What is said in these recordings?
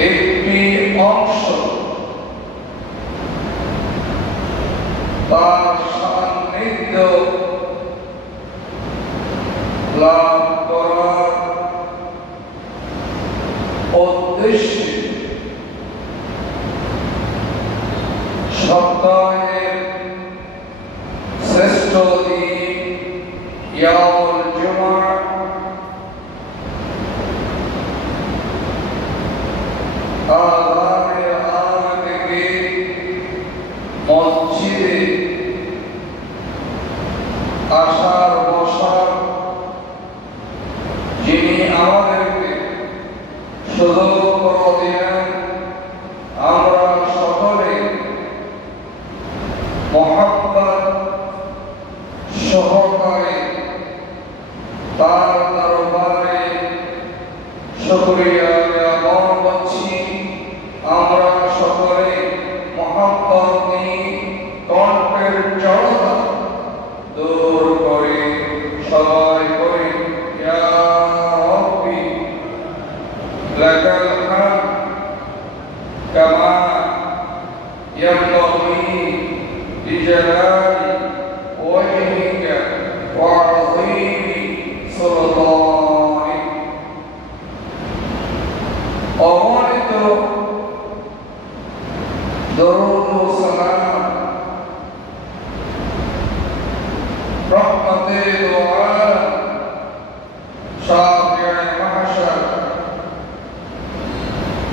একটি অংশ শুকরিয়া জ্ঞাপন করছি আমরা সকলে মহব্বত নিয়ে কণ্ঠের জড়তা দূর করে সবাই করি ইয়া রাব্বি লাকাল হামদ কামা ইয়ানবাগি লিজালালি ওয়াজহিকা ওয়া আযীমি সুলতানিক। অগণিত দরুদ ও সালাম রহমতে দো আলম শাফিয়ে মাহশর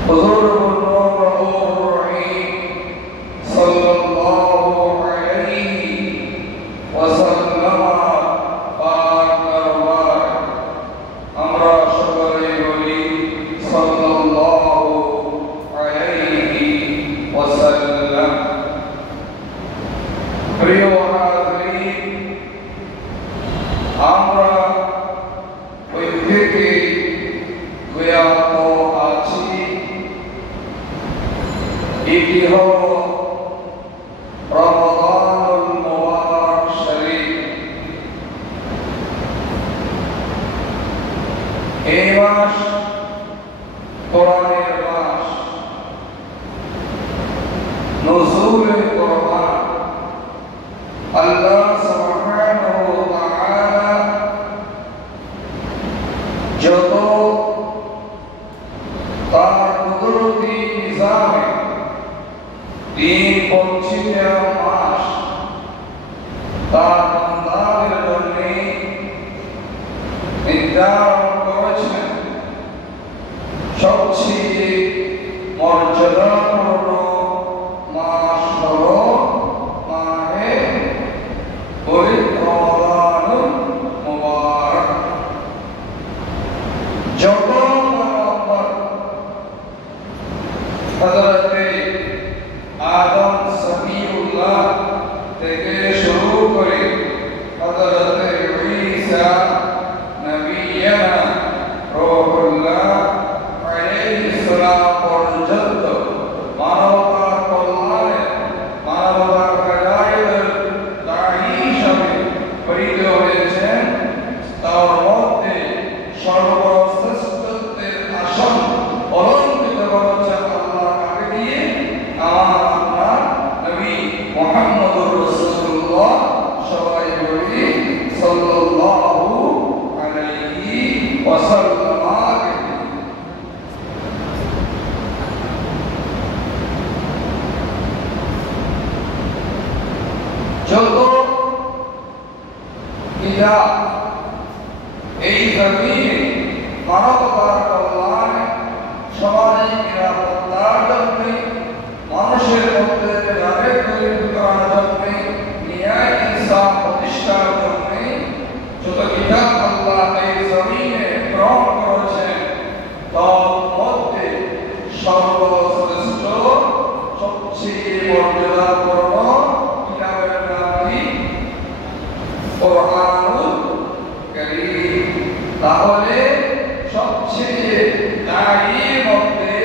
হুজুরুল নূর রাউফুর রহিম সাল্লাল্লাহু আলাইহি ওয়াসাল্লাম পাক দরবার আমরা সকলে বলি সাল্লাল্লাহু আলাইহি ওয়াসাল্লাম। প্রিয় হাজরিন, আমরা ওই থেকে জ্ঞাত আছি এটি হল রমাদানুল মুবারক শরীফ। এই মাস কোরআনের মাস, নুজুলে কোরআন। আল্লাহ সুবহানাহু ওয়া তাআলা যত তার কুদরতি নিজামে তিন পঞ্চিশ মাস তার বান্দাদের জন্য নির্ধারণ করেছেন, সবচেয়ে মর্যাদাপূর্ণ মাস হল মাহে রমাদানুল মুবারক। যত পয়গম্বর হযরতে আদম সফিউল্লাহ থেকে শুরু করে হযরতে ঈসা নবিয়্যানা রূহুল্লাহ আলাইহিস সালাম পর্যন্ত মানবতার কল্যাণে মানবতার হেদায়েতের দায়ী হিসাবে প্রেরিত হয়েছেন। তার মধ্যে সর্বশ্রেষ্ঠত্বের আসন অলঙ্কৃত করেছেন আল্লাহ কাকে দিয়ে? আপনার নবী মুহাম্মদুর রাসূলুল্লাহ সবাই বলি সাল্লাল্লাহু আলাইহি ওয়াসাল্লাম। যত কিতাব এই জমিনে মানবতার কল্যাণে সমাজের নিরাপত্তার জন্য মানুষের মধ্যে ভেদাভেদ দূর করার জন্য ন্যায় ইনসাফ প্রতিষ্ঠার জন্য যত কিতাব আল্লাহ এই জমিনে গ্রহণ করেছেন তার মধ্যে সর্বশ্রেষ্ঠ সবচেয়ে মর্যাদাপূর্ণ কিতাবের নাম কি? কোরআনুল কারীম। তাহলে সবচেয়ে দায়ীর মধ্যে,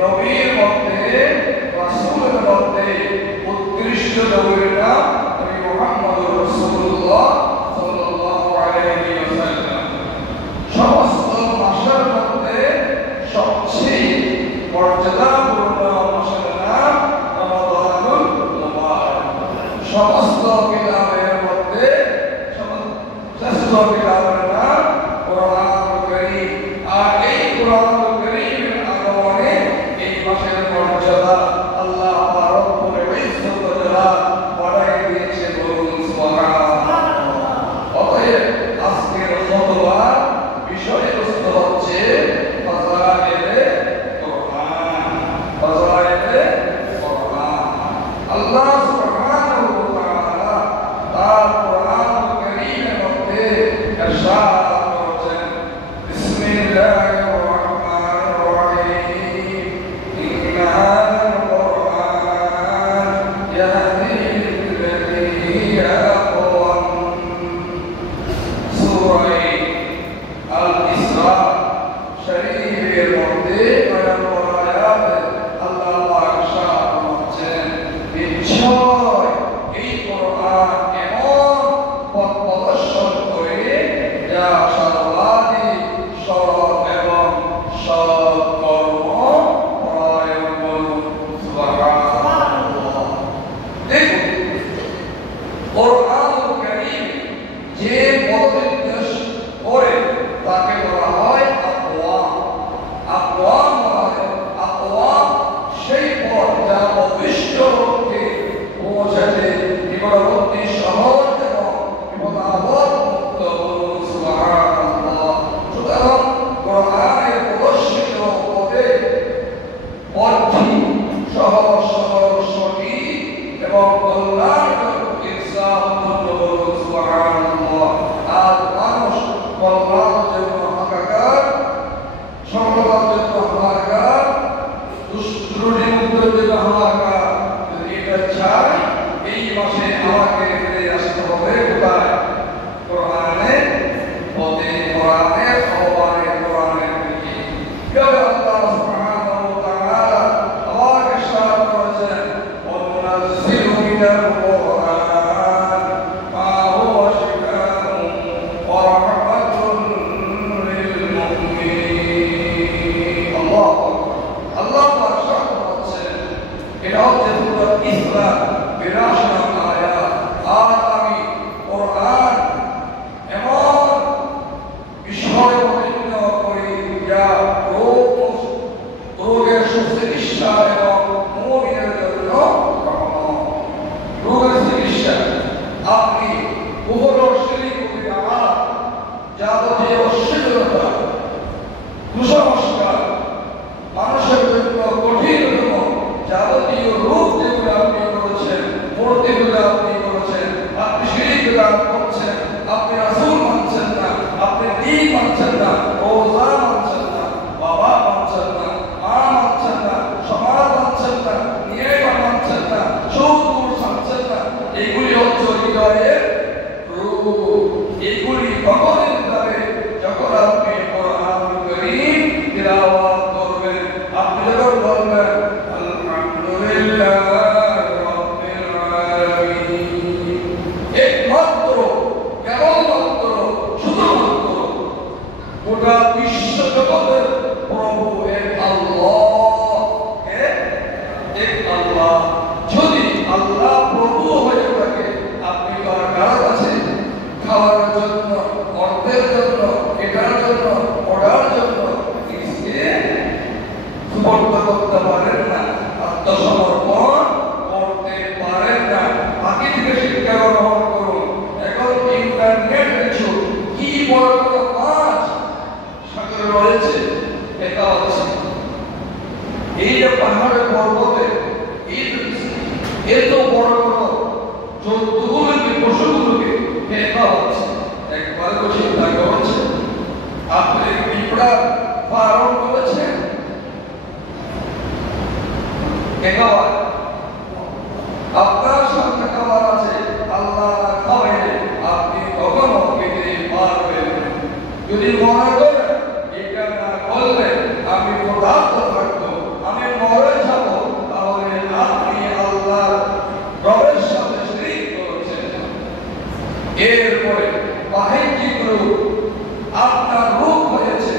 নবীর মধ্যে, রাসূলের মধ্যে উৎকৃষ্ট নবীর নাম নবী মুহাম্মদুর রাসূলুল্লাহ সাল্লাল্লাহু আলাইহি ওয়াসাল্লাম। সমস্ত মাসের মধ্যে সবচেয়ে মর্যাদাপূর্ণ মাসের নাম রমাদানুল মুবারক। সমস্ত কিতাবের মধ্যে শ্রেষ্ঠ কিতাবের নাম কোরআনুল কারীম। আর এই কোরআনুল কারীমের আগমনে এই মাসের মর্যাদা আল্লাহ রব্বুল ইজ্জত ওয়া জালাল বাড়ায় দিয়েছে, বলুন সুবহানাল্লাহ। অতএব আজকের খুতবার বিষয়বস্তু হচ্ছে ফাযাইলে কোরআন। ফাযাইলে কোরআন। আল্লাহ সুবহানাহু ওয়া তাআলা তার কোরআনুল কারীমের মধ্যে ইরশাদ করেছেন, বিসমিল্লাহির রহমানির এর মধ্যে নয়া নয়া আয়াতে আল্লাহ পাক ইরশাদ করছেন, নিশ্চয় এই কোরআন এমন পথ প্রদর্শন করে যা সর্বাধিক সরল এবং সৎকর্ম পরায়ণ। সুবহানাল্লাহ। দেখুন কোরআনুল কারীম যে পথনির্দেশ করে তাকে বলা হয় আকওয়াম। আকওয়াম মানে আকওয়াম সেই পথ যা অভিষ্ট লোককে পৌঁছাতে নিকটবর্তী সহজ এবং বিপদাপদ মুক্ত। সুবহানাল্লাহ। সুতরাং কোরআনের প্রদর্শিত পথে পথটি সহজ সরল সঠিক এবং কল্যাণকর সুবহানাল্লাহ। আর মানুষ কল্যাণের জন্য হাহাকার, সফলতার জন্য হাহাকার, দুর্নীতিমুক্তের জন্য হাহাকার। যদি এটা চাই এই মাসে আমাকে ফিরে আসতে হবে কোথায়? কোরআনের পথে, কোরআনের আহ্বানে, কোরআনের দিকে। আল্লাহ সুবহানাহু ওয়া তাআলা আমাকে ইরশাদ করেছেন, ওয়ানুনাজ্জিলু মিনাল কুরআন মা হুয়া শিফাউন ওয়া রাহমাতুন লিল মুমিনিন। আল্লাহু আকবার। আল্লাহ পাক ইরশাদ করেছেন, এটা হচ্ছে সূরা ইসরা 82 নম্বর আয়াত। আর আমি কোরআন এমন বিষয় অবতীর্ণ করি যা রোগের সুচিকিৎসা এবং মুমিনের জন্য রহমত। রোগের চিকিৎসা আপনি কুফর শিরক বিদআত যাবতীয় অশ্লীলতা কুসংস্কার মানুষের জন্য কঠিনতম যাবতীয় রোগ যেগুলো আপনি করেছেন, মূর্তিগুলো আপনি করেছেন, আপনি শিরক বিদআত করছেন, আপনি রাসূল মানছেন না, আপনি দ্বীন মানছেন না, রোজা মানছেন না, বাবা মানছেন না, মা মানছেন না, সমাজ মানছেন না, নিয়ম মানছেন না, সুদূর মানছেন না। এগুলি হচ্ছে হৃদয়ের রোগ। এগুলি কখন হবে? যখন আপনি কোরআনুল কারীম তিলাওয়াত করবেন। আপনি যখন বলবেন আলহামদুলিল্লাহি রাব্বিল আলামিন, একমাত্র কেবলমাত্র শুধুমাত্র গোটা বিশ্ব জগতের প্রভু এক আল্লাহ, এক আল্লাহ। যদি আল্লাহ প্রভু হয়ে থাকে, আপনি তো আর কারো কাছে খাওয়ার জন্য, অর্থের জন্য, এটার জন্য, পড়ার জন্য নিজেকে সুপর্দ করতে পারেন না, আত্মসমর্পণ করতে পারেন না। বাকি থেকে শিক্ষা গ্রহণ করুন। এখন ইন্টারনেট কিছু কি বড় বড় মাছ সাগরে রয়েছে, এটা হচ্ছে এই যে পাহাড়ের পর্বতে এত বড় বড় জন্তুগুলোকে, পশুগুলোকে দেখা হচ্ছে। একবার তো চিন্তা করছে, আপনি পিঁপড়া পালন করেছেন খাবার, আপনার সামনে খাবার আছে, আল্লাহ খাওয়াইলে আপনি কখনো খেতে পারবেন। যদি মনে করেন এটা না করলে আমি ক্ষুধার্ত থাকবো, আমি মরে যাব, তাহলে আপনি আল্লাহর রবের সাথে শিরক করেছেন। এরপরে বাহ্যিক রূপ আপনার রূপ হয়েছে,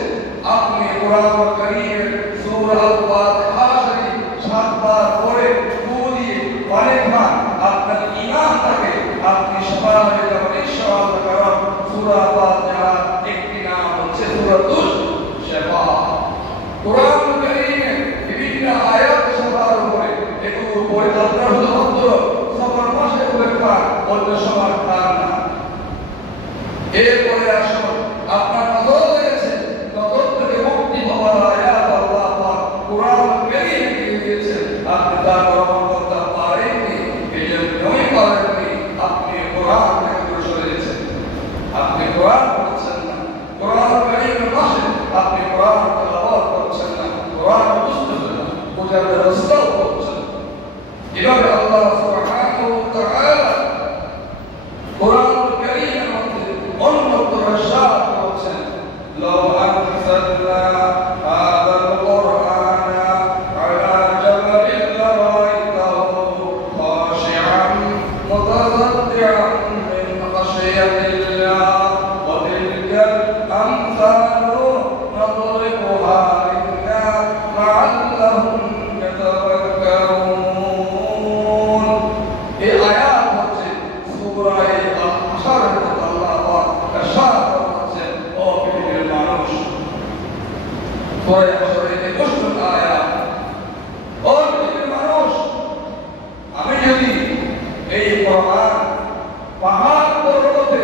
আপনি কোরআনুল কারীমের সূরা আল-ফাতিহা শরীফ 7 বার পড়ে ফু দিয়ে পানি খান, আপনার ঈমান থাকে, আপনি শিফা হয়ে যাবেন ইনশাআল্লাহ। কারণ সূরা ফাতিহা একটি নাম হচ্ছে সূরাতুল শিফা। কোরআনুল কারীমের বিভিন্ন আয়াত শিফার উপরে, এগুলোর উপরে আপনার শুধুমাত্র সফর মাসে করে খান, অন্য সময় খান না। এরপরে আসুন, আপনার নজর লেগেছে, নজর থেকে মুক্তি পাওয়ার আয়াত আল্লাহ পাক কোরআনুল কারীমে দিয়েছেন, আপনি তা গ্রহণ করতে পারেননি, এজন্যই পারেননি আপনি কোরআন থেকে দূরে সরে গেছেন। আপনি কোরআন পড়ছেন না, কোরআনুল কারীমের মাসে আপনি কোরআন তেলাওয়াত করছেন না, কোরআন বুঝতেছেন না, বোঝার ব্যবস্থাও করছেন না। এভাবে আল্লাহ সুবহানাহু ওয়া তাআলা কোরআনুল কারীমের মধ্যে অন্যতম সূরা হাশরের 21 নং আয়াত। ও পৃথিবীর মানুষ, আমি যদি এই কোরআন পাহাড় পর্বতে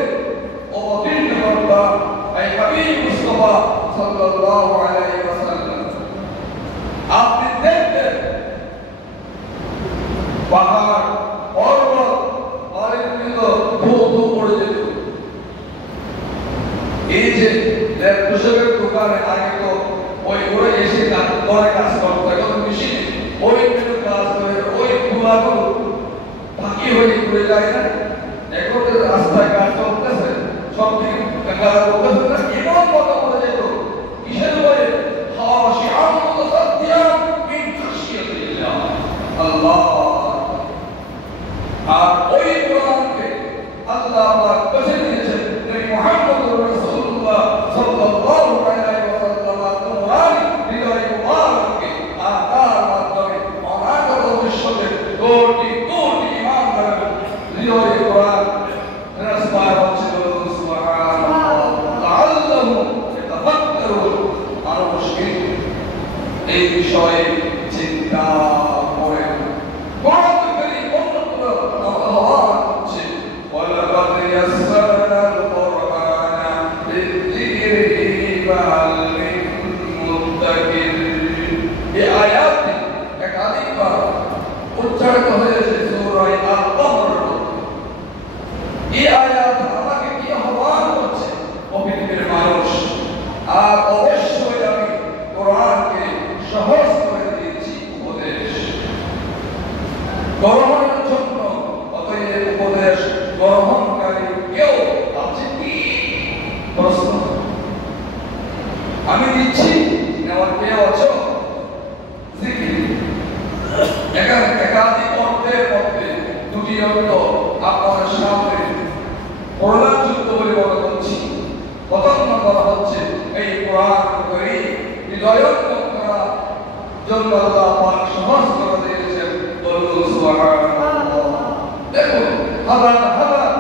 অবতীর্ণ করতাম, এই হাবিব মুস্তাফা সাল্লাল্লাহু আলাইহি ওয়াসাল্লাম, আপনি দেখতেন পাহাড় পর্বত অরণ্য ধু পড়ে যেত। এই যে তুষকের দোকানে আগে তো ওই ওরা এসে কাজ করতো, এখন মেশিনে ওই কাজ করে ওই ধুলাগুলো বাকি হয়ে ঘুরে যায় না। এখন রাস্তায় কাজ চলতেছে, সব দিকে কাজ করতেছে না, এমন কথা বলে যেত কিসের বলে খাশিআন মুতাসাদ্দিআন মিন খাশিয়াতিল্লাহ। আল্লাহ। আর ওই কোরআনকে আল্লাহ পাক বেছে নিয়েছেন নবী মুহাম্মদুর রাসূলুল্লাহ সাল্লাল্লাহু আলাইহি ওয়াসাল্লাম কোরআন হৃদয় মুবারককে আকার মাধ্যমে অনাগত ভবিষ্যতে কোটি কোটি ইমানদারের হৃদয়ে কোরআন ট্রান্সফার হচ্ছে। বলুন সুবহানাল্লাহ। লাআল্লাহুম ইয়াতাফাক্কারুন। মানুষ এই বিষয়ে চিন্তা করে কোরআন কারীম অন্যত্র আহ্বান করছে, ওয়ালাকাদ ইয়াসসারনাল কুরআনা লিযিকরি ফাহাল মিন মুদ্দাকির। এই আয়াতটি একাধিকবার উচ্চারিত হয়েছে সূরা আল-কমর। এই আয়াত আমাকে কি আহ্বান করছে? ও পৃথিবীর মানুষ, আর অবশ্যই আমি কোরআনকে সহজ করে দিয়েছি উপদেশ গ্রহণের জন্য। অতএব উপদেশ গ্রহণকারী কেউ আছে কি? প্রশ্ন আমি দিচ্ছি, নেওয়ার কেউ আছো? জিকির এখানে একাধিক অর্থের মধ্যে দুটি অর্থ আপনাদের সামনে প্রয়োজনযুক্ত বলে মনে করছি। প্রথম নম্বর হচ্ছে এই কোরআন কারীম হৃদয়ঙ্গম করার জন্য আল্লাহ পাক সহজ করে দিয়েছেন। বলুন সুবহানাল্লাহ। দেখুন হাজার হাজার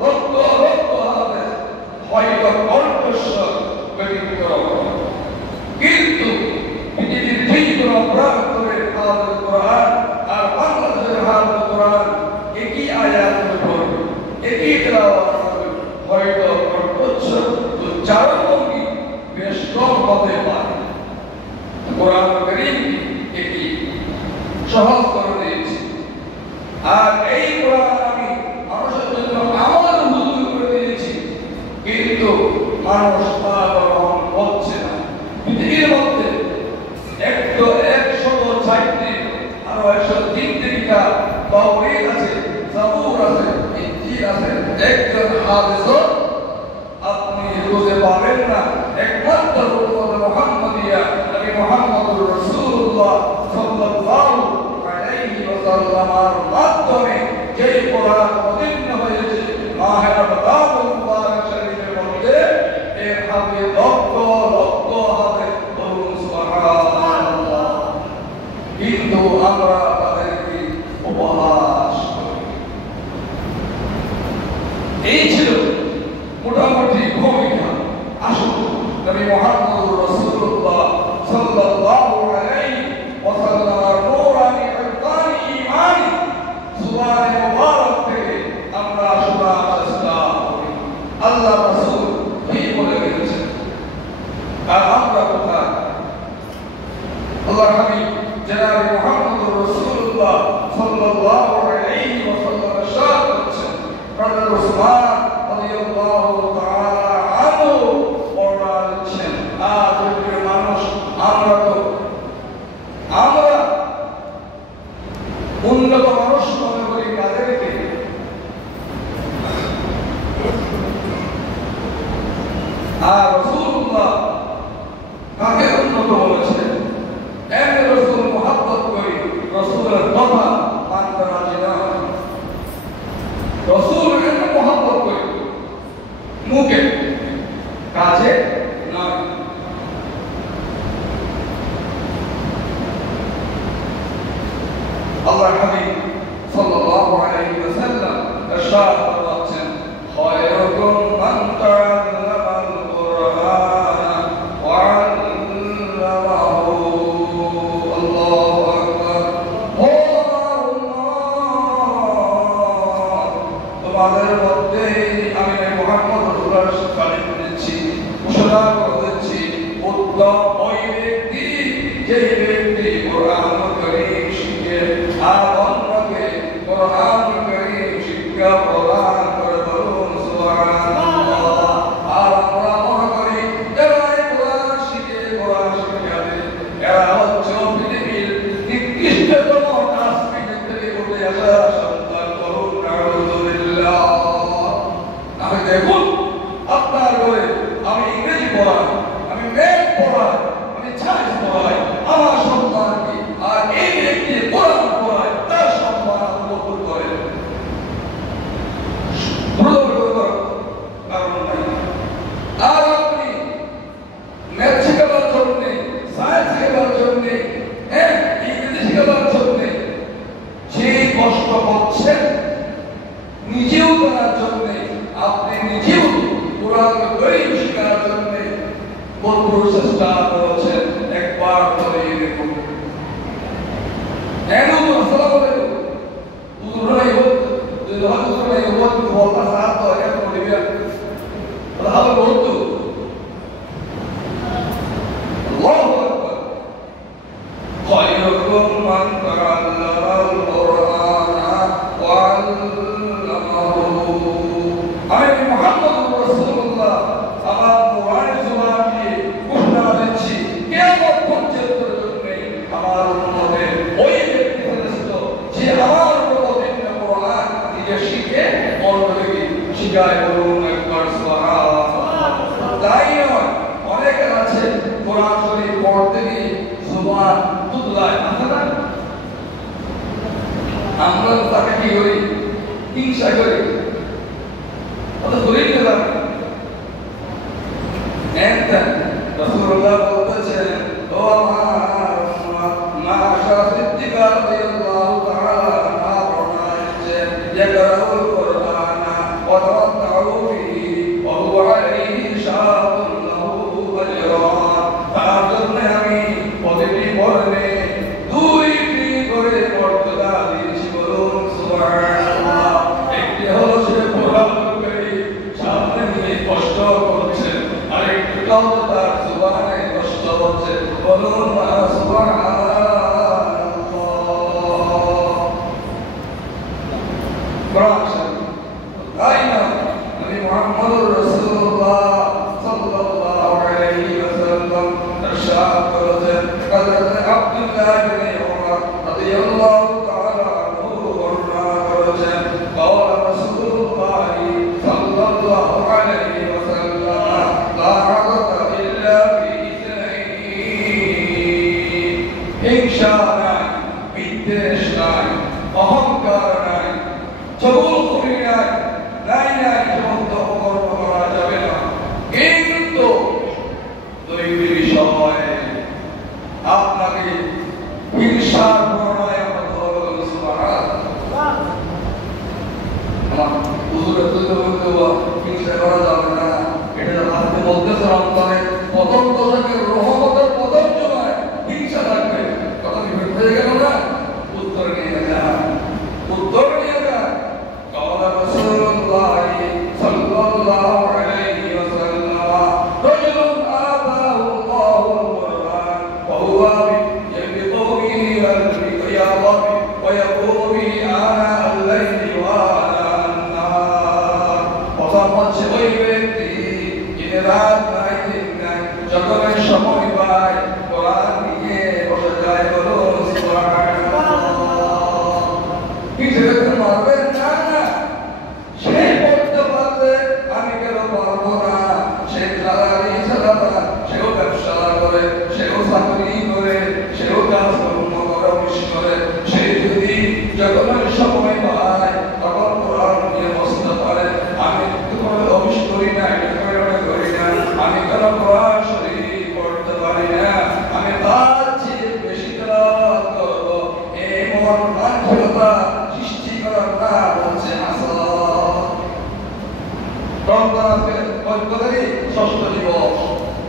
লক্ষ লক্ষ হাজার হয়তো কণ্ঠস্বর ব্যতিক্রম, কিন্তু পৃথিবীর যে কোনো প্রান্তরে আলাদা কোরআন আর বাংলাদেশের আলাদা কোরআন একই আয়াত পড়বে, একই তেলাওয়াত করবে, হয়তো কণ্ঠস্বর উচ্চারণ ভঙ্গি বেশ কম হতে পারে। কোরআন কারীম একই সহজ করে দিয়েছে। আর এই কোরআন আমি মানুষের জন্য আমলের উপযোগী করে দিয়েছি, কিন্তু মানুষ তা গ্রহণ করছে না। পৃথিবীর মধ্যে 160 আরো 103টা তাওরীত আছে, জাবুর আছে, ইনজিল আছে। একজন হাফেজও আপনি খুঁজে পাবেন না। একমাত্র মুহাম্মাদিয়া নবী মুহাম্মদুর রাসূলুল্লাহ সাল্লাল্লাহু আলাইহি ওয়াসাল্লামের মাধ্যমে যে কোরআন অবতীর্ণ হয়েছে মাহে রমজানুল মুবারক শরীফের মধ্যে, এর হাতে লক্ষ লক্ষ হাতে। বলুন সুবহানাল্লাহ। কিন্তু আমরা তাদেরকে উপহাস করি। এই ছিল মোটামুটি ভূমিকা। আসুন নবী মুহাম্মদুর রাসূলুল্লাহ সাল্লাল্লাহু আলাইহি ওয়াসাল্লামের নূরানি ইরফানি ঈমানি জুবানে মুবারক থেকে আমরা শোনার চেষ্টা করি। আল্লাহ রাসূল কি বলে গেছেন আর আমরা কোথায়? আল্লাহর হাবিব জনাব মুহাম্মদুর রাসূলুল্লাহ সাল্লাল্লাহু আলাইহি ওয়াসাল্লাম ইরশাদ করেছেন, হযরত উসমান রাদিয়াল্লাহু তাআলা আনহু বলেছেন, পৃথিবীর মানুষ আমরা উন্নত মানুষ মনে করি কাদেরকে? আর রাসূলুল্লাহ কাকে উন্নত বলেছেন? এমনি রাসূল মুহাব্বত করি, রাসূলের কথা মানতে রাজি না। রাসূল এমনি মুহাব্বত করি, মুখে কাজে নয়। আল্লাহর হাবিব সাল্লাল্লাহু আলাইহি ওয়াসাল্লাম ইরশাদ করেছেন, খায়রুকুম মান তাআল্লামাল কুরআন ওয়া আল্লামাহু। যে ব্যক্তি কোরআন কারীম শিখে আর অন্যকে কোরআন কারীম শিক্ষা প্রদান করে বলুন সুবহানাল্লাহ। আর আমরা মনে করি যারা কোরআন শিখে কোরআন শিখাবে এরা হচ্ছে পৃথিবীর নিকৃষ্টতম ডাস্টবিন থেকে উঠে আসা সন্তান। বলুন আলহামদুলিল্লাহ। আমি দেখুন আপনার ঘরে আমি ইংরেজি পড়াই, আমি ম্যাথ পড়াই, আমি সায়েন্স পড়াই আমার সন্তানকে, আর এই ব্যক্তি কোরআন পড়ায় তার সম্মান কবুল করে কারণ নাই। আর আপনি ম্যাথ শেখাবার জন্য, সায়েন্স শেখাবার জন্য, ইংরেজি শেখাবার জন্য সেই কষ্ট করছেন নিজেও করার জন্য, আপনি নিজেও কোরআন কারীম শেখার জন্য বহু চেষ্টা করেছেন। একবার করে দেখুন আসসালামু আলাইকুম উদুরাই হোক উদুরাই হোক বলতা সাথ তো এক করে দিয়া ভালো বলতো আল্লাহু আকবার। খায়রুকুম মান তাআল্লামাল কুরআনা ওয়া আল্লামাহু। আমি মুহাম্মদুর রাসূলুল্লাহ আমার মুবারক জবান দিয়ে ঘোষণা দিচ্ছি কিয়ামত পর্যন্ত আমার উম্মতের ওই ব্যক্তি ফেরেশতা যে আমার উম্মতের কোরআন নিজে শিখে অন্যকে শিখায়। বলুন একবার সুবহানাল্লাহ। তাই নয় অনেকে আছে কোরআন শরীফ পড়তে গিয়ে জবান তুতলায়, আছে না? আমরা তাকে কি করি? হিংসা করি, অথচ শরীর গেলাম রাসূলুল্লাহ বলতেছেন ও আমার উম্মত মাশা সিদ্দিকা রাদিয়াল্লাহু তাআলা আনহা ফরমায়েছেন ইয়াকরাউল কুরআনা ওয়া তাওয়াক্কাউ ফিহি ওয়া হুয়া আলাইহি শাআতুন লাহু আজরান। তার জন্য আমি প্রতিটি পড়লে দুইটি করে মর্যাদা দিয়েছি। বলুন সুবহানাল্লাহ। একটি হলো সে কোরআন কারীম সামনে নিয়ে কষ্ট করছে, আরেকটি হলো তার জবানে কষ্ট হচ্ছে। বলুন সুবহানাল্লাহ। কোরআন শরীফ তাই না নবী মুহাম্মদুর রাসূলুল্লাহ সাল্লাল্লাহু আলাইহি ওয়াসাল্লাম ইরশাদ করেছেন। হযরত আব্দুল্লাহ ইবনে উমর রাদিয়াল্লাহু তাআলা আনহু বর্ণনা করেছেন قال رسول الله صلى الله عليه وسلم لا حرج إلا في اثنين। হিংসা নাই, বিদ্বেষ নাই, অহংকার নাই, চগলখড়ি নাই, নাই নাই সমস্ত কর্ম করা যাবে না। কিন্তু দুইটি বিষয় আপনাকে হিংসার বর্ণায় আমরা বলবো সুবহানাল্লাহ। আমার হুজুরের তো হিংসা করা যাবে না, এটা আজকে বলতেছে রমজানের প্রথম দশকের রহমতের প্রথম সময় হিংসা থাকবে। কথা কি হয়ে গেল না? উত্তর নিয়ে যান, উত্তর নিয়ে যান। قال رسول الله صلى الله عليه وسلم رجل آتاه الله القرآن وهو يبقى به الرياض ويقوم به آناء الليل وآناء النهار। প্রথম হচ্ছে ওই ব্যক্তি যিনি রাত নাই দিন নাই যখন সময় পায় কোরআন নিয়ে বসে যায়। বলুন সুবহানাল্লাহ। হিংসা মারবেন না, সে পড়তে পারবে আমি কেন পারবো না? সে দালালি চালাবে, সেও ব্যবসা করে, সেও চাকরি করে, সেও কাজকর্ম করে, অফিস করে। সে যদি যখন সময় পায় তখন কোরআন নিয়ে বসতে পারে। আমি অফিস করি না, করি না, আমি কেন কোরআন শরীফ পড়তে পারি না? আমি তার চেয়ে বেশি তেলাওয়াত করব। এই মন মানসিকতা সৃষ্টি করার নাম হচ্ছে নাসাত। রমজানের কত তারিখ? ৬ষ্ঠ দিবস।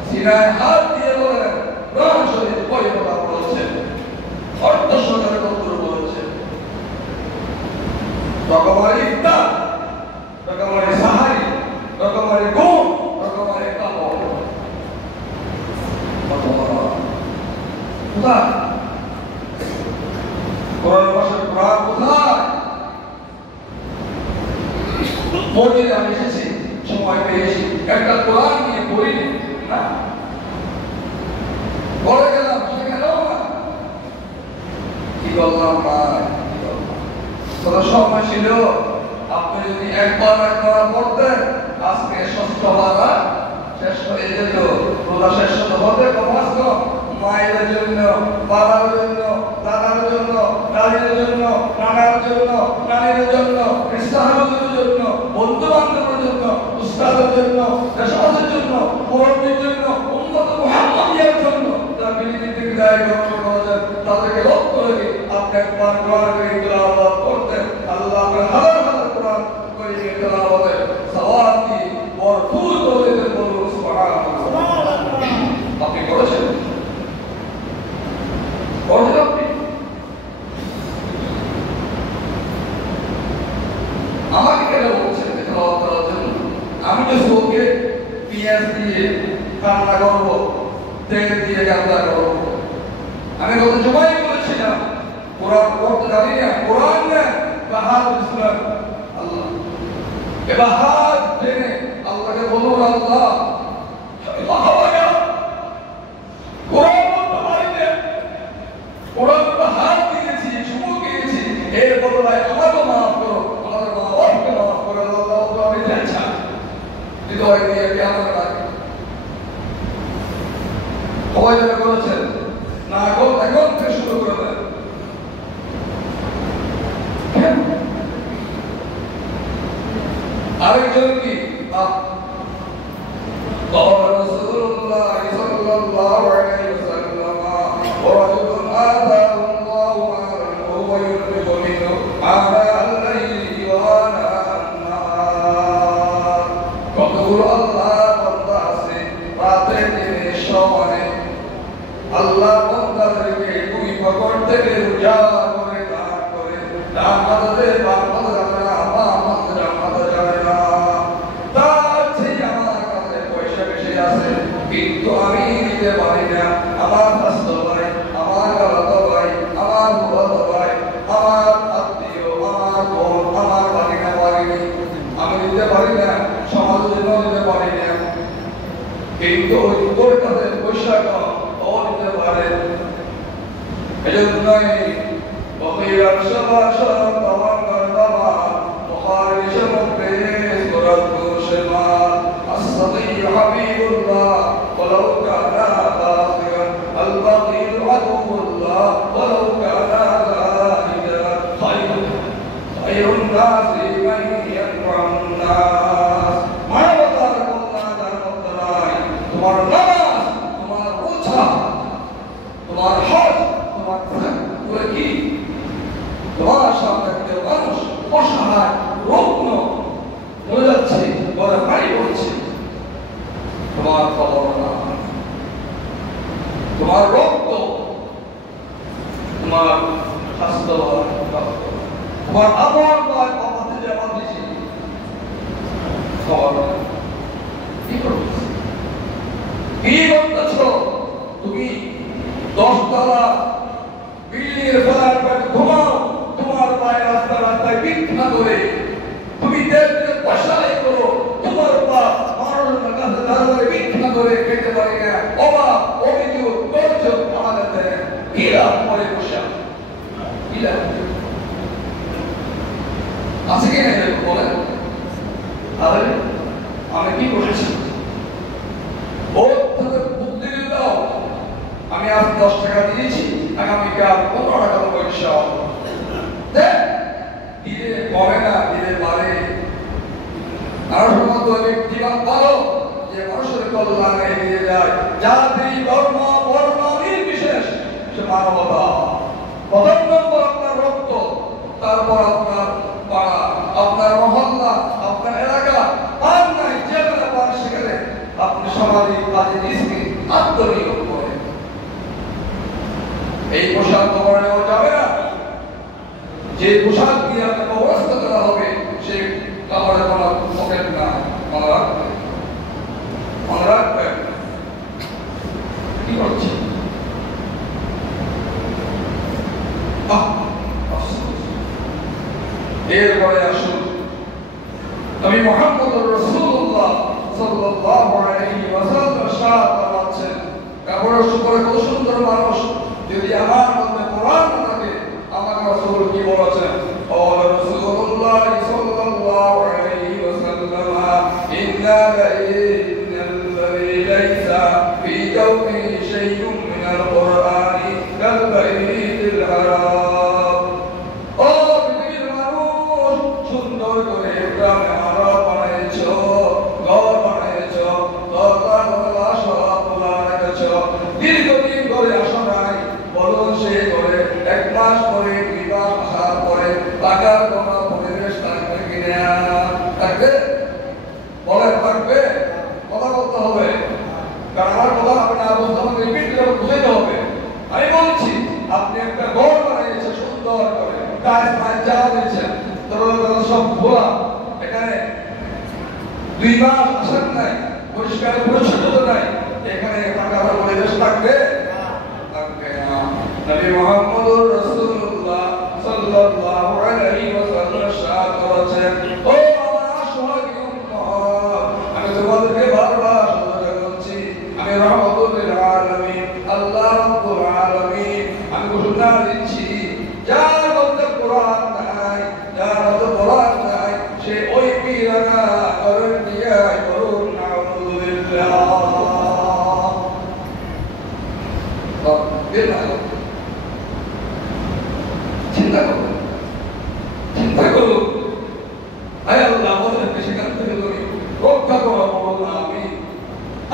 সিনায় হাত দিয়ে বলেন কোরআন শরীফ কয় কথা বলেছে? অর্ধ সহকারে কত বলেছে? কোথায়? কোরআন ভাষার কোরআন কোথায়? মসজিদে আমি এসেছি, সময় পেয়েছি, একটা কোরআন নিয়ে পড়ি না, পড়ে গেলাম, সেখানেও না কি বললাম ভাই, কত সময় ছিল আপনি যদি একবার পড়তেন, আজকে ষষ্ঠ পারা শেষ হয়ে যেত, রোজা শেষ হতে কমাস মায়ের জন্য, বাবার জন্য, দাদার জন্য, দাদির জন্য, নানার জন্য, নানির জন্য, খ্রিস্টানদের জন্য, বন্ধু বান্ধবের জন্য, উস্তাদের জন্য, দেশবাসীর জন্য, মুরব্বীর জন্য, উম্মত মুহাম্মাদিয়ার জন্য, যারা বিলিতি বিদায় গ্রহণ করেছেন, তাদেরকে লক্ষ্য রেখে আপনি একবার কোরআন তেলাওয়াত করতেন, আল্লাহ আপনার হাজার হাজার কোরআন করে তেলাওয়াতের সওয়াব দিয়ে ভরপুর করে দিতেন। বলুন সুবহানাল্লাহ। আপনি করেছেন? আপনি আমাকে কেন বলছেন তেলাওয়াত করার জন্য? আমি তো চোখে পিঁয়াজ দিয়ে কান্না করবো, তেল দিয়ে কান্না করবো। আমি গত জুমায় বলেছিলাম কোরআন পড়তে জানি না, কোরআন না বাহাদ ইসলাম আল্লাহ, এবার হাত টেনে আল্লাহকে বলুন, আল্লাহ আমি বাহাবাগা কোরআন পড়তে পারি না, কোরআন হাত দিয়েছি, চুমু দিয়েছি, এর বদলায় আমাকে মাফ করো, আমাদের মা বাবাকে মাফ করো, আল্লাহ আমি চাচ্ছা হৃদয় দিয়ে কেমন লাগে সবাই যারা করেছেন না, এখন থেকে শুরু করে দেন। আরেকজন কি রাসূলুল্লাহ সাল্লাল্লাহু আলাইহি ওয়াসাল্লাম ওয়ারাজুলুন আতাহু আল্লাহু মা'আন ওয়া ইউরিদু মিনহু আনা আল-লাইলি ওয়া আন-নাহার। কতগুলো আল্লাহ বান্দা আছে রাতে দিনে সমানে, আল্লাহ বান্দাদেরকে দুই পকড় থেকে উজাড় করে দান করে, দান মাঝে বাম মাঝে যাবে না, বাম মাঝে ডান মাঝে যাবে না। তার চেয়ে আমার কাছে পয়সা বেশি আছে, কিন্তু আমি দিতে পারি না। আমার স্বাস্থ্য ভাই, আমার গালাতো ভাই, আমার বুড়াতো ভাই, আমার আত্মীয়, আমার বোন, আমার বাড়িনা বাড়িনি, আমি দিতে পারি না, সমাজের জন্য দিতে পারি না, কিন্তু ওই কাছে পয়সা কম দিতে পারে। এজন্যই বকিয়ার সবার সব তওয়াক্কাল বাবা মুখারিজ মুকরিজ কুরাতু শিমাল as-সাদিq হাবিবুল্লাহ ওয়ালাউ কানা কাফিরান আল-বাকিল আদুল্লাহ ওয়ালাউ কানা যাহিদান খায়রুন নাসি মান ইয়ানফাউন নাস। মানবতার কল্যাণ যার মধ্যে নাই, তোমার নামাজ, তোমার রোজা, তোমার হজ, তোমার পুরো কি তোমার সামনে কেউ মানুষ অসহায় রুগ্ন হয়ে যাচ্ছে, বলে বাড়ি পড়ছে, তোমার খবর না, তোমার রক্ত, তোমার স্বাস্থ্য, তোমার আবহাওয়া বাবাতে যাওয়া দিয়েছে খবর কি করবে, কি করতেছ তুমি? 10 তলা বিল্ডিং এর ফ্ল্যাট বাড়ি ঘুমাও, তোমার পায়ে রাস্তা রাস্তায় ভিক্ষা করে, তুমি দেশকে পয়সাই করো, তোমার বাপ মানুষের কাছে দাঁড়িয়ে ভিক্ষা করে খেতে পারি না, অভাব অভিযোগ ধৈর্য আমাদের দেয়, কি লাভ পরে বসা, কি লাভ আছে কিনা বলেন? তাহলে আমি কি করেছি? আমি আজ 10 টাকা দিয়েছি, আগামীকাল 15 টাকা দেবো ইনশাআল্লাহ। দিলে কমে না, দিলে বাড়ে। আর সমস্ত ব্যক্তিগত ভালো যে মানুষের কল্যাণে এগিয়ে যায়, জাতি ধর্ম বর্ণ নির্বিশেষ সে মানবতা। প্রথম নম্বর আপনার রক্ত, তারপর আপনার পাড়া, আপনার মহল্লা, আপনার এলাকা, আর নাই যেখানে পান সেখানে আপনি সামাজিক কাজে নিজকে আত্মনিয়োগ করেন। এই পোশাক পরে নেওয়া যাবে না, যে পোশাক দিয়ে আপনাকে অবস্থা করা হবে সেই কাপড়ে কোনো পকেট না, মনে রাখবেন, মনে রাখবেন। কি করছে এরপরে আসুন নবী মুহাম্মদুর রাসূলুল্লাহ সাল্লাল্লাহু আলাইহি ওয়াসাল্লাম সাহায্য করছেন কাপড়ের উপরে কত সুন্দর মানুষ যদি আমার মধ্যে কোরআন না থাকে আমার রাসূল কি বলেছেন قال رسول الله صلى الله عليه وسلم إن الذي ليس في جوفه شيء من القرآن كالبيت الحرام পৃথিবীর মানুষ সুন্দর করে গ্রামে আরো বানাইছো ঘর বানাইছো দরজা সব খোলা রেখেছো দীর্ঘদিন ধরে আসা নাই বলুন সে করে 1 মাস পরে 2 মাস আসার পরে টাকার কোনো পরিবেশ থাকবে কিনা থাকবে বলে থাকবে কথা বলতে হবে কারণ আমার কথা আপনি না বলতে হবে রিপিট করে বুঝাইতে হবে আমি বলছি আপনি একটা ঘর বানিয়েছেন সুন্দর করে কাজ যা দিয়েছেন দরজা সব খোলা এখানে 2 মাস আসার নাই পরিষ্কার পরিচ্ছন্নতা নাই এখানে টাকার পরিবেশ থাকবে থাকবে না নবী মুহাম্মদুর রাসূলুল্লাহ সাল্লাল্লাহু আলাইহি ওয়াসাল্লাম সাহায্য করেছেন ও আমার সহায়ক উম্মত আমি তোমাদেরকে বারবার সতর্ক করছি আমি রাহমাতুল লিল আলামিন আল্লাহ রাব্বুল আলামিন আমি ঘোষণা দিচ্ছি যার মধ্যে কোরআন নাই যার মধ্যে কোরআন নাই সে ওই পীরানা করুন দিয়া করুন নাউযুবিল্লাহ চিন্তা করো আয় আল্লাহ আমাদেরকে সেখান থেকে তুমি রক্ষা করো বলুন আমি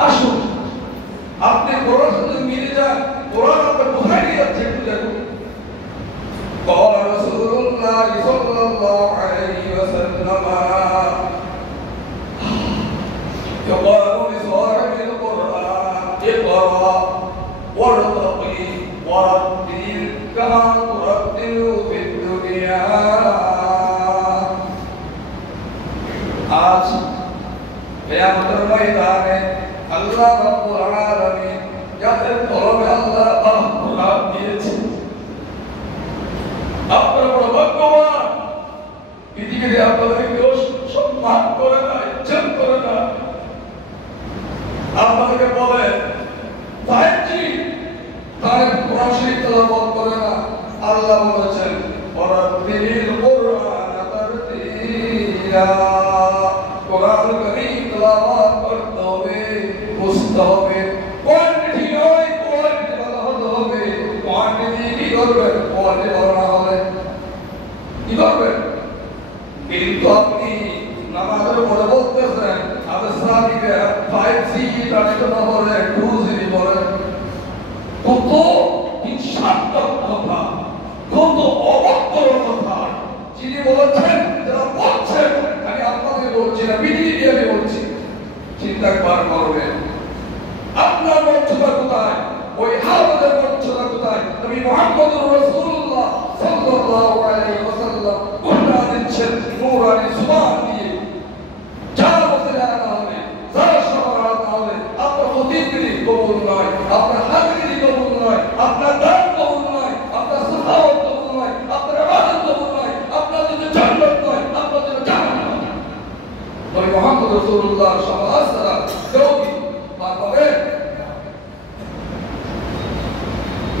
আসুন আপনি কোরআন সাথে মিলে যান কোরআন আপনার কোথায় নিয়ে যাচ্ছে একটু দেখুন قال رسول الله صلى الله عليه وسلم يقال لصاحب القرآن اقرأ وارتقي ورتل كما ترتل في الدنيا आज क़यामत मैदाने अल्लाह रब्बुल आलमीन যাদের তরফে আল্লাহ কোরআন দিয়েছে আপনারা বড় ভাগ্যবান পৃথিবীতে আপনাদের কেউ সম্মান করে না ইজ্জত করে না আপনাদেরকে বলে সাহেবজি তাই কোরআন শরীফ তেলাওয়াত করে না আল্লাহ বলেছেন ওয়ারাতিল কুরআন তারতিলা কোরআন কারীম তেলাওয়াত করতে হবে বুঝতে হবে কোয়ান্টিটি নয় কোয়ালিটি ভালো হতে হবে কোয়ান্টিটি কি করবে কোয়ালিটি ভালো না হলে কি করবে কিন্তু আপনি নামাজের পরে বলতেছেন আপনি সাহাবীকে 5G ট্রান্সফার না বলে 2G বলে কত হিংসাত্মক কথা কত অবাস্তব কথা যিনি বলেছেন যারা বলছেন আমি আপনাকে বলছি না পৃথিবীকে আমি বলছি চিন্তা করবেন আপনার মর্যাদা কোথায় ওই হাওয়াদের মর্যাদা কোথায় নবী মুহাম্মদুর রাসূলুল্লাহ সাল্লাল্লাহু আলাইহি ওয়াসাল্লাম ঘোষণা দিচ্ছেন নূরানি সুবহান দিয়ে যারা বলতে জানা না হবে যারা সবার না হবে আপনার প্রতিক্রিয়া কবুল নয় আপনার হাজিরি কবুল নয় আপনার দান কবুল নয় আপনার সাহাবত কবুল নয় আপনার ইবাদত কবুল নয় আপনার জন্য জান্নাত নয় আপনার জন্য জাহান্নাম নবী মুহাম্মদ রাসূলুল্লাহ সাল্লাল্লাহু আলাইহি ওয়াসাল্লাম কেউই পাবে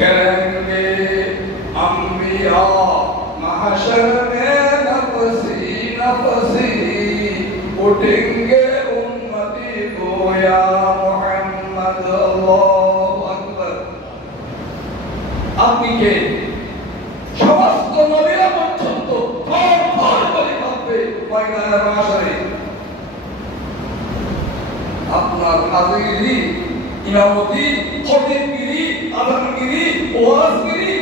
करेंगे अंबिया महशर में नफसी नफसी उठेंगे उम्मती को या मोहम्मद अल्लाहु अकबर আপনি কে সমস্ত নবীরা পর্যন্ত ফর ফর করে কাঁপবে ময়দানে মাশারে আপনার হাজিরি ইমামতি খতিবগিরি আযানগিরি ওয়াজগিরি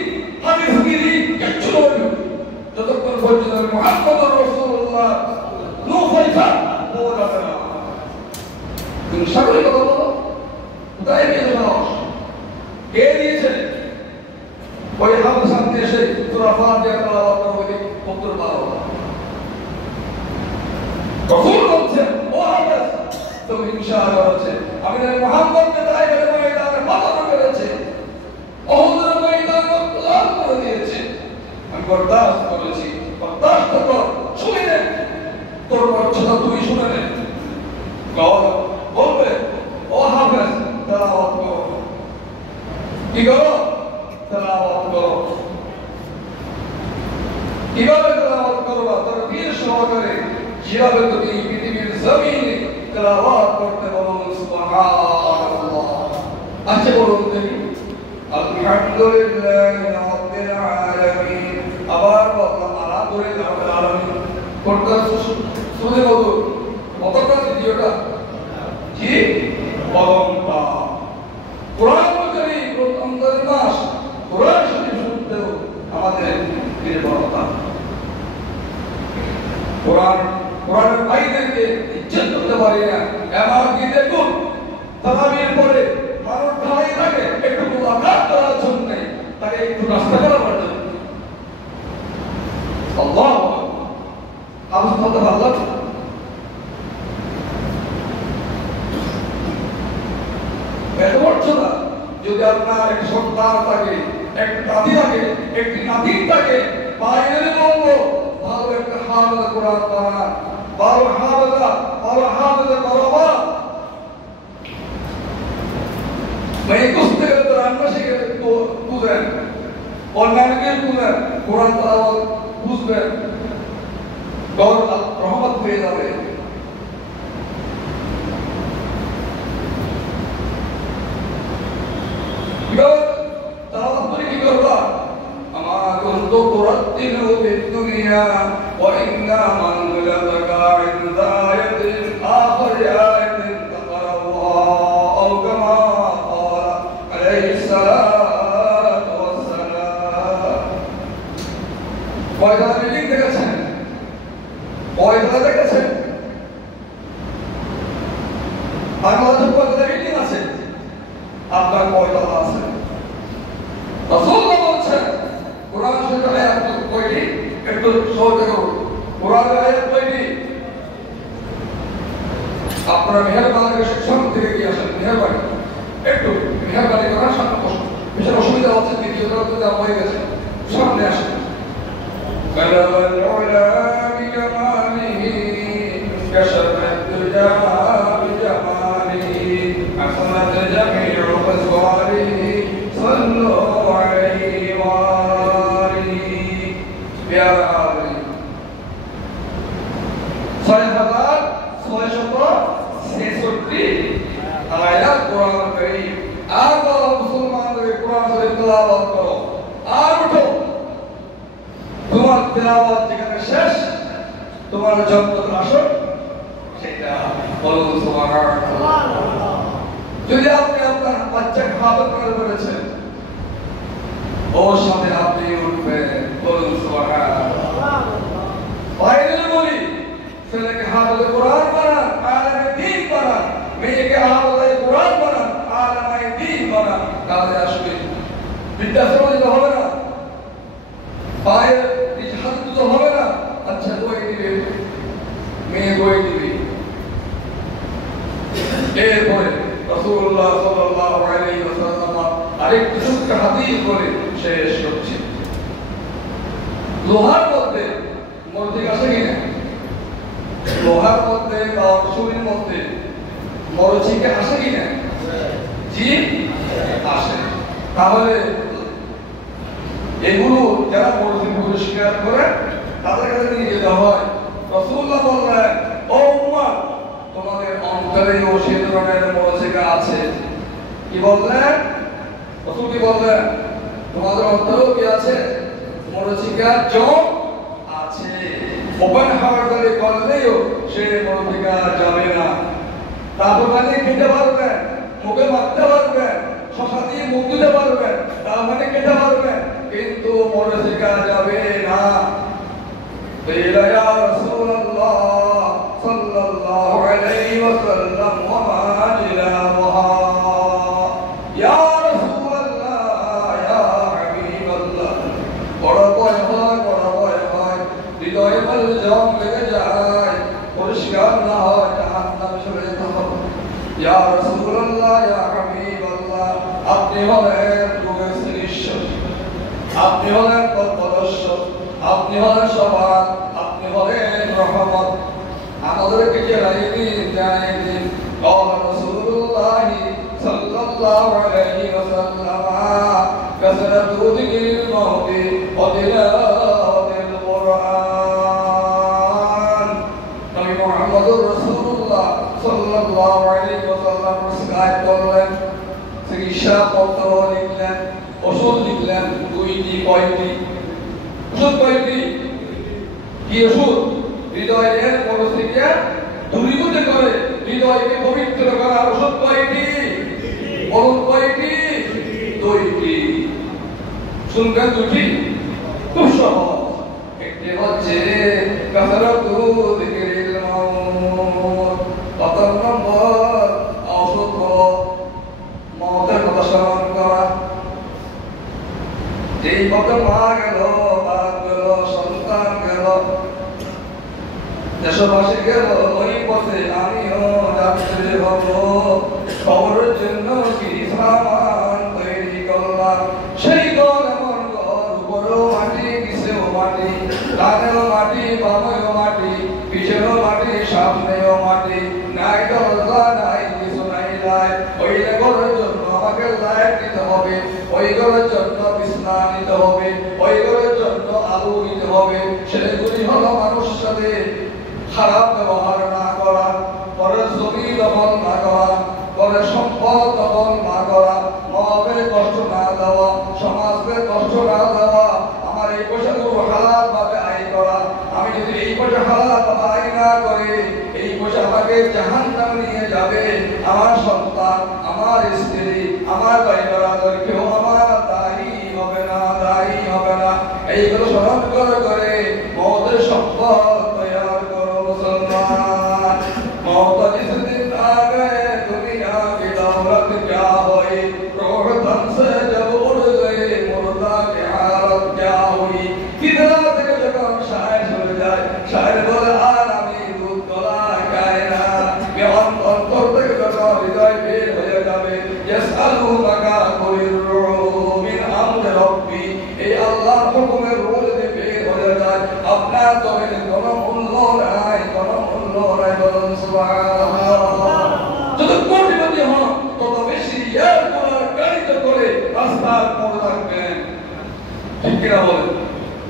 হাদিসগিরি কিচ্ছু নয় যতক্ষণ পর্যন্ত মুহাম্মদুর রাসূলুল্লাহ নুফাইফা বলা না তুমি সাগরে কথা বলো কোথায় গিয়ে যাও কে দিয়েছে ওই আমার সামনে এসে সূরা ফাতিহা তেলাওয়াত করবে উত্তর পাও কখন বলছে ও হাদিস তো ইনশাআল্লাহ আছে আমি মুহাম্মদকে তাই বলে ময়দানে মাথা করেছে ওহুদের ময়দানে লাল করে দিয়েছে আমি বরদাস্ত করেছি বরদাস্ত কর পড়ছে না, তুই শুনে নে। বলবে ও হাফেজ তেলাওয়াত করো, কি করো? তেলাওয়াত করো। কিভাবে তেলাওয়াত করবা? তাকবীর সহকারে, যেভাবে তুমি পৃথিবীর জমিনে তেলাওয়াত করতে বলুন সুবহানাল্লাহ। আচ্ছা বলুন দেখি আলহামদুলিল্লাহি রাব্বিল আলামিন। আবার বললাম আলহামদুলিল্লাহি রাব্বিল আলামিন। কোনটা শুনে বলুন কতটা দ্বিতীয়টা কি প্রথমটা। কোরআন কারীম প্রথম মাস কোরআন শরীফ শুনতেও আমাদের নির্ভরতা। কোরআনের ভাইদেরকে ইজ্জত করতে পারি না। এমন কি দেখুন তারাবির পরে মানুষ দাঁড়িয়ে থাকে একটু মুলাকাত করার জন্য, তাকে একটু নাস্তা করার জন্য। আল্লাহ আল্লাহ বলতে ভালো এত বলছো না। যদি আপনার এক সন্তান থাকে, একটা নাতি থাকে, একটি নাতির থাকে, বাইরে বলবো ভালো একটা হাফেজ কোরআন বানান, ভালো হাফেজ বাবা মেয়ে কুস্তে গেলে তো রান্না শিখে বুঝবেন, অন্যান্যকে বুঝবেন, কোরআন তালাওয়াত বুঝবেন, ঘর রহমত পেয়ে যাবে। ترتل في الدنيا وإنا من ولدك عند آية آخر آية تقرأها أو كما قال عليه الصلاة والسلام. কয়টা বিল্ডিং দেখেছেন? কয়টা দেখেছেন? বাংলাদেশে কয়টা বিল্ডিং আছে? আপনার কয়টা আছে? রাসূলুল্লাহ বলছেন কোরআন শরীফের আয়াত কয়টি? একটু সহজে করুন। কোরআনের আয়াত কয়টি? আপনারা মেহেরবানি করে সামনে থেকে এগিয়ে আসেন, মেহেরবানি একটু মেহেরবানি করার সামনে বসুন। বিশেষ অসুবিধা হচ্ছে দ্বিতীয় তরফে যা হয়ে গেছে, সামনে আসেন। কালামাল উলা বিজামালিহি কাশাফাত দুজা বিজামালিহি হাসানাত জামিউ আসওয়ারিহি সাল্লু আলাইহি ওয়া প্যারা আলী 6666 আয়াত কোরআন কারীম। আর বলো মুসলমানদের কোরআন শরীফ তেলাওয়াত করো, আর উঠো। তোমার তেলাওয়াত যেখানে শেষ, তোমার জন্নত আসর সেটা বলুন সুবহানাল্লাহ। যদি আপনি আপনার বাচ্চাকে হাফেজ করে বলেছেন, ওর সাথে আপনি উঠবেন, বলুন সুবহানাল্লাহ। বাইরে বলি ছেলেকে হাফেজ কোরআন বানান, আলেমে দ্বীন বানান, মেয়েকে হাফেজ কোরআন বানান, আলেমে দ্বীন বানান। কাজে আসবে, বিদ্যাশ্রম দিতে হবে না, বাইরে হাত দিতে হবে না। আচ্ছা বই দিবে, মেয়ে বই দিবে। এরপরে রাসূলুল্লাহ সাল্লাল্লাহু আলাইহি ওয়াসাল্লাম আরেকটি সূত্র হাদিস বলে শেষ করছি। লোহার মধ্যে মরজিক আসে কিনা? লোহার মধ্যে বা অসুরের মধ্যে মরজিক আসে কিনা? জি আসে। তাহলে এগুলো যারা মরজিক পরিষ্কার করে তাদের কাছে নিয়ে যেতে হয়। রাসূলুল্লাহ বললেন, ও উম্মত, তোমাদের অন্তরেও সেই ধরনের মরজিক আছে। কি বললেন? রাসূল কি বললেন? তোমাদের অন্তরেও কি আছে? মরজিকার জম আছে। ওপেন হাওয়ার করে করলেও সে মরজিকা যাবে না। তারপর মানে খেতে পারবেন, মুখে মাখতে পারবেন, শশা দিয়ে মুখ দিতে পারবেন, তার মানে খেতে পারবেন, কিন্তু মরজিকা যাবে না। قيل يا رسول الله صلى الله عليه وسلم وما جلاؤها يا رسول الله يا حبيب الله বড় ভয় হয় হৃদয়ে বল জম লেগে যায়, পরিষ্কার না হয় জাহান্নামে চলে যেতে হবে। ইয়া রাসূলুল্লাহ ইয়া হাবিবাল্লাহ, আপনি হলেন রূহের চিকিৎসক, আপনি হলেন পথপ্রদর্শক, আপনি হলেন সবার, আপনি হলেন রহমত, আমাদেরকে যে রাইদিন জানাইদিন قال رسول الله صلى الله عليه وسلم كثرة ذكر الموت وتلاوة القرآن নবী মুহাম্মদুর রাসূলুল্লাহ সাল্লাল্লাহু আলাইহি ওয়াসাল্লাম প্রেসক্রাইব করলেন চিকিৎসা পত্র লিখলেন ওষুধ লিখলেন দুইটি কয়টি ওষুধ কয়টি কি ওষুধ হৃদয়ের পরিস্থিতিকে দূরীভূত করে হৃদয়কে পবিত্র করার ওষুধ কয়টি বলুন কয়টি দুইটি শুনবেন দুটি খুব সহজ একটি হচ্ছে কাসারাতু যিকরিল মাউত কত নম্বর ওষুধ হলো মওতের কথা স্মরণ করা যেই কত মা গেল বাপ গেল সন্তান গেল দেশবাসী গেল ওই পথে আমিও যাত্রী হব খবরের জন্য কি সামান তৈরি করলাম সেই ঘর এমন ঘর উপরেও মাটি নিচেও মাটি ডানেও মাটি বামেও মাটি পিছনেও মাটি সামনেও মাটি নাই দরজা নাই কিছু নাই লাইট ওই ঘরের জন্য আমাকে লাইট দিতে হবে ওই ঘরের জন্য বিছনা নিতে হবে ওই ঘরের জন্য আলো নিতে হবে সেগুলি হলো মানুষের সাথে খারাপ ব্যবহার না করা পরের জমি দখল না করা পরের সম্পদ দখল না করা মহাবের কষ্ট না দেওয়া সমাজকে কষ্ট না দেওয়া আমার এই পয়সাগুলো হালাল ভাবে আয় করা আমি যদি এই পয়সা হালাল ভাবে আয় না করে এই পয়সা আমাকে জাহান্নামে নিয়ে যাবে আমার সন্তান আমার স্ত্রী আমার ভাই ব্রাদার কেউ আমার দায়ী হবে না এইগুলো স্মরণ করে মওতের সম্পদ তৈরি করো মুসলমান मौत जिस दिन आ गए दुनिया की दौलत क्या हुई रूह तन से जब उड़ गए मुर्दा की हालत क्या हुई कितना तक जब शायर सुन जाए शायर बोले आरामी दूध तोला कायना ये अंतर तक जब हृदय बेर हो जावे यसअलु लका कुलिर रूह मिन अम्र रब्बी ए अल्लाह हुक्म रूह दे बेर हो जाए अपना तो কোনো মূল্য নাই বলুন সুবহানাল্লাহ যত কোটিপতি হন তত বেশি এয়ারপোর্ট গাড়িতে করে রাস্তার মোড়ে থাকবেন ঠিক কিনা বলেন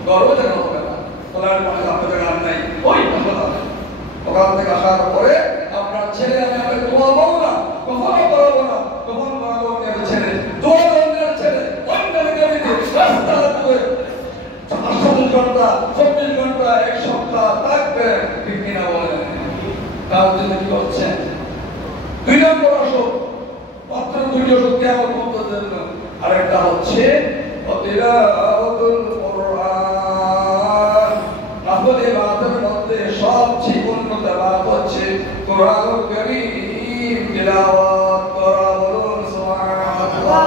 গর্ব জানা হবে না তোলার মানে আপনাদের গান নাই ওই হাসপাতালে ওখান থেকে আসার পরে আপনার ছেলে আমি দোয়া পাবো না কখনো করাবো না কখন করাবো আপনার ছেলে দোয়া করবেন ছেলে অন্য গাড়িতে রাস্তা করে 24 ঘন্টা এক সপ্তাহ থাকবে ঠিক কিনা বলেন তার জন্য কি করছেন দুই নম্বর অসুখ মাত্র দুইটি ওষুধ কেমন মন্ত্রের জন্য আরেকটা হচ্ছে তিলাওয়াতুল কুরআন মাহফিলে বাতের মধ্যে সবচেয়ে উন্নত বাত হচ্ছে কোরআনুল কারীম তিলাওয়াত করা বলুন সুবহানাল্লাহ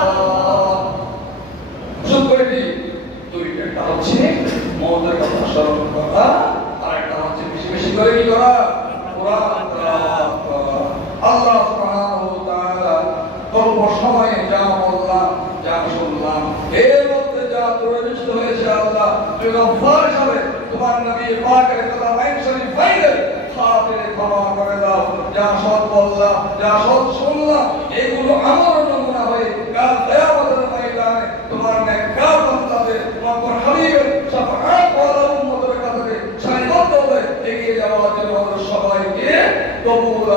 ওষুধ কয়টি দুইটা একটা হচ্ছে মওতের কথা স্মরণ করা আরেকটা হচ্ছে বেশি বেশি করে কি করা কোরআন তেলাওয়াত করা আল্লাহ সুবহানাহু ওয়া তাআলা অল্প সময়ে যা বললাম যা শুনলাম এর মধ্যে যা প্রয়োজিত হয়েছে আল্লাহ তুমি গফফার হিসাবে তোমার নবী পাকের কথা আইন শরীফ বাইরে খাতিরে ক্ষমা করে দাও যা সব বললাম যা সব শুনলাম এগুলো আমার নমুনা হয়ে কাল কিয়ামতের ময়দানে তোমার নেককার বান্দাদের তোমার হাবিবের শাফাআত ওয়ালা উম্মতের কাছে সারিবদ্ধ হয়ে এগিয়ে যাওয়ার জন্য সবাইকে কবুল